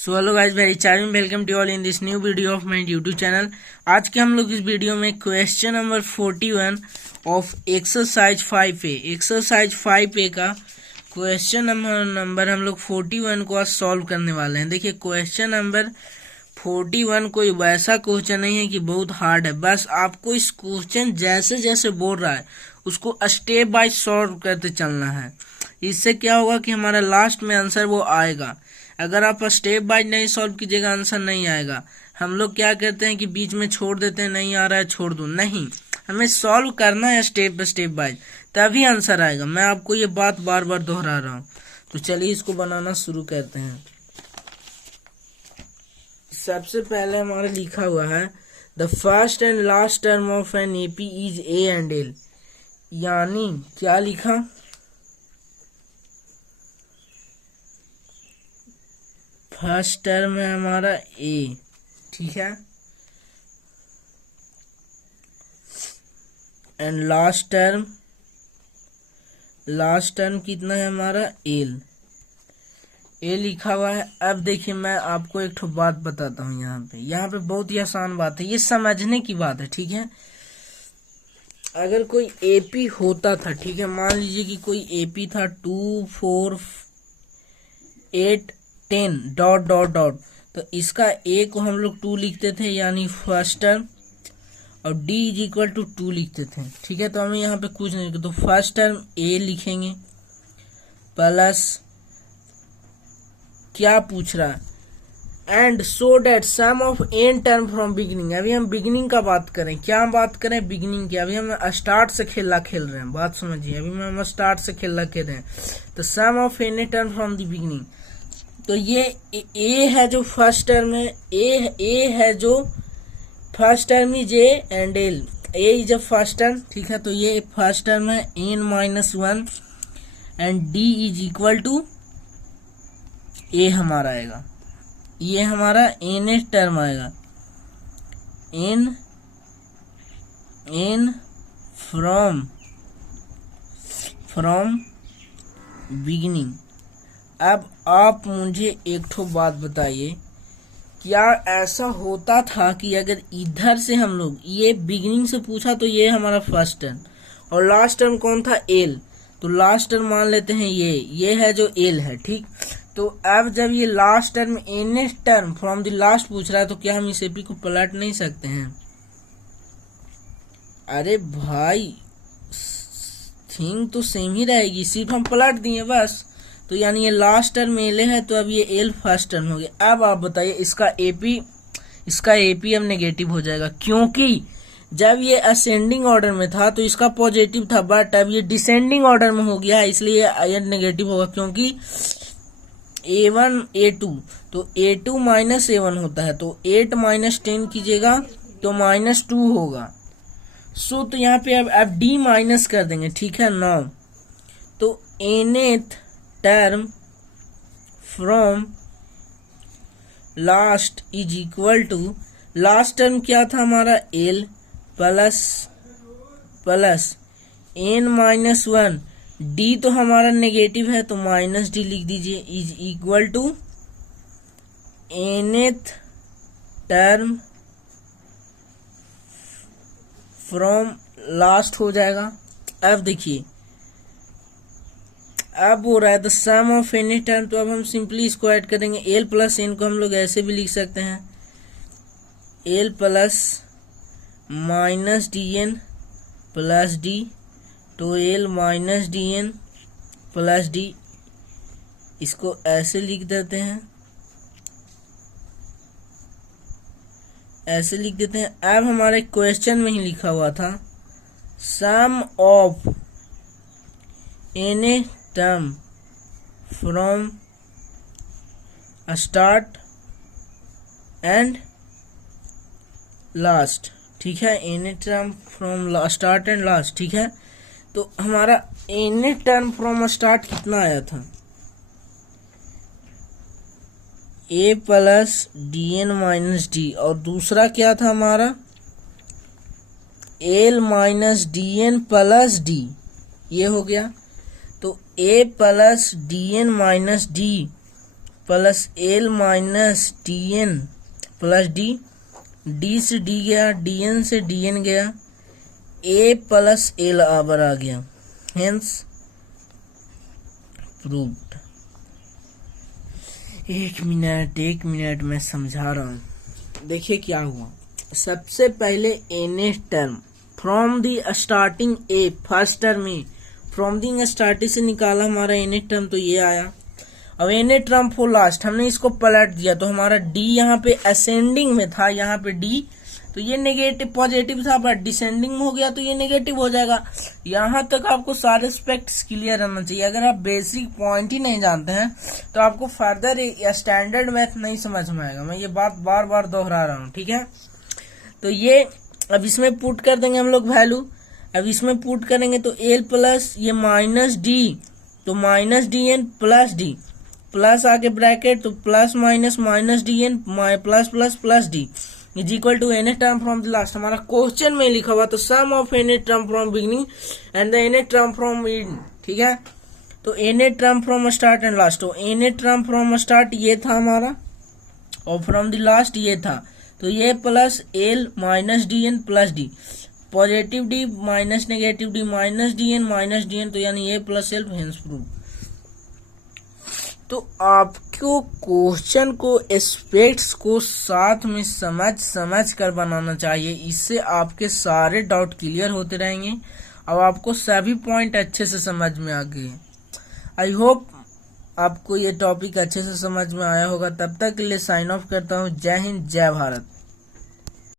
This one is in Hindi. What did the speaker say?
So hello guys, very charming welcome to all in this new video of my YouTube channel. आज के हम लोग इस वीडियो में question number 41 of exercise 5A का क्वेश्चन नंबर हम लोग 41 को आज सॉल्व करने वाले हैं। देखिए, क्वेश्चन नंबर 41 कोई वैसा क्वेश्चन नहीं है कि बहुत हार्ड है। बस आपको इस क्वेश्चन जैसे जैसे बोल रहा है उसको स्टेप बाय सॉल्व करते चलना है। इससे क्या होगा कि हमारा लास्ट में आंसर वो आएगा। अगर आप स्टेप बाय नहीं सॉल्व कीजिएगा आंसर नहीं आएगा। हम लोग क्या करते हैं कि बीच में छोड़ देते हैं, नहीं आ रहा है छोड़ दो, नहीं, हमें सॉल्व करना है स्टेप बाय, तभी आंसर आएगा। मैं आपको ये बात बार बार दोहरा रहा हूँ। तो चलिए इसको बनाना शुरू करते हैं। सबसे पहले हमारा लिखा हुआ है the first and last term of an AP is A and L. यानी क्या लिखा, फर्स्ट टर्म है हमारा ए, ठीक है, एंड लास्ट टर्म कितना है हमारा एल, ए लिखा हुआ है। अब देखिए, मैं आपको एक ठो बात बताता हूँ। यहाँ पे बहुत ही आसान बात है, ये समझने की बात है, ठीक है। अगर कोई एपी होता था, ठीक है, मान लीजिए कि कोई एपी था 2 4 8 10 डॉट डॉट डॉट, तो इसका ए को हम लोग 2 लिखते थे, यानी फर्स्ट टर्म, और डी इज इक्वल टू 2 लिखते थे, ठीक है। तो हमें यहाँ पे कुछ नहीं लिखा, तो फर्स्ट टर्म ए लिखेंगे प्लस, क्या पूछ रहा है, and so that sum of N term from beginning. अभी हम बिगिनिंग का बात करें, क्या बात करें, बिगिनिंग की। अभी हम स्टार्ट से खेल रहे हैं, बात समझिए। अभी हम स्टार्ट से खेल रहे हैं, तो sum of N term from the beginning. तो ये ए है जो फर्स्ट टर्म है, ए है जो first term is A and L, A is a first term, ठीक है। तो ये फर्स्ट टर्म है n-1 and D is equal to A हमारा आएगा, ये हमारा n टर्म आएगा, n फ्रॉम बिगिनिंग। अब आप मुझे एक ठो बात बताइए, क्या ऐसा होता था कि अगर इधर से हम लोग ये बिगिनिंग से पूछा तो ये हमारा फर्स्ट टर्म और लास्ट टर्म कौन था, एल, तो लास्ट टर्म मान लेते हैं ये है जो एल है, ठीक। तो अब जब ये last term n term from the last पूछ रहा है, तो क्या हम इस एपी को पलट नहीं सकते हैं? अरे भाई, थिंग तो सेम ही रहेगी, सिर्फ हम पलट दिए बस। तो यानी ये लास्ट टर्म एल है, तो अब ये एल फर्स्ट टर्म हो गया। अब आप बताइए, इसका एपी अब नेगेटिव हो जाएगा, क्योंकि जब ये असेंडिंग ऑर्डर में था तो इसका पॉजिटिव था, बट अब ये डिसेंडिंग ऑर्डर में हो गया, इसलिए ये नेगेटिव होगा, क्योंकि A1 A2, तो A2 माइनस A1 होता है, तो 8 माइनस 10 कीजिएगा तो -2 होगा। सो तो यहाँ पे अब D माइनस कर देंगे, ठीक है, 9। तो nth term from last is equal to, last term क्या था हमारा, L प्लस n-1, डी तो हमारा नेगेटिव है तो -d लिख दीजिए, is equal to nth term from last हो जाएगा। अब देखिए, अब हो रहा है the sum of any term, तो अब हम सिंपली इसको ऐड करेंगे। एल प्लस एन को हम लोग ऐसे भी लिख सकते हैं, L plus minus D N plus D, तो L minus D N plus D, इसको ऐसे लिख देते हैं, ऐसे लिख देते हैं। अब हमारे क्वेश्चन में ही लिखा हुआ था sum of any term from start and last, ठीक है, any term from start and last, ठीक है। तो हमारा एनी टर्म फ्रॉम स्टार्ट कितना आया था, A plus D N minus D, और दूसरा क्या था हमारा, L minus D N plus D, ये हो गया। तो A plus D N minus D plus L minus D N plus D, D से डी गया, डी एन से डी एन गया, ए प्लस एल आवर आ गया, हेंस प्रूव्ड। एक मिनट मैं समझा रहा हूं। देखिए क्या हुआ। सबसे पहले n term from the starting a, first term a from the starting से निकाला हमारा एन टर्म, तो ये आया। अब एन टर्म फॉर लास्ट हमने इसको पलट दिया, तो हमारा डी यहाँ पे असेंडिंग में था, यहाँ पे डी, तो ये नेगेटिव पॉजिटिव था, बट डिसेंडिंग में हो गया तो ये नेगेटिव हो जाएगा। यहाँ तक आपको सारे एस्पेक्ट्स क्लियर रहना चाहिए। अगर आप बेसिक पॉइंट ही नहीं जानते हैं तो आपको फर्दर या स्टैंडर्ड मैथ नहीं समझ में आएगा। मैं ये बात बार बार दोहरा रहा हूँ, ठीक है। तो ये अब इसमें पुट कर देंगे हम लोग वैल्यू। अब इसमें पुट करेंगे तो एल प्लस ये माइनस डी, तो minus D N plus D, plus आगे ब्रैकेट, तो plus minus minus D N plus plus plus D is equal to N term from the last. हमारा क्वेश्चन में लिखा हुआ तो sum of N term from beginning and the N term from end, ठीक है। तो N term from start and last, तो एन टर्म फ्रॉम स्टार्ट ये था हमारा और फ्रॉम द लास्ट ये था, तो ये plus L minus D N plus d, positive d minus negative d minus D n, तो यानी a plus l, hence prove. तो आपको क्वेश्चन को एस्पेक्ट्स को साथ में समझ कर बनाना चाहिए। इससे आपके सारे डाउट क्लियर होते रहेंगे और आपको सभी पॉइंट अच्छे से समझ में आ गए। आई होप आपको ये टॉपिक अच्छे से समझ में आया होगा। तब तक के लिए साइन ऑफ करता हूँ। जय हिंद, जय भारत।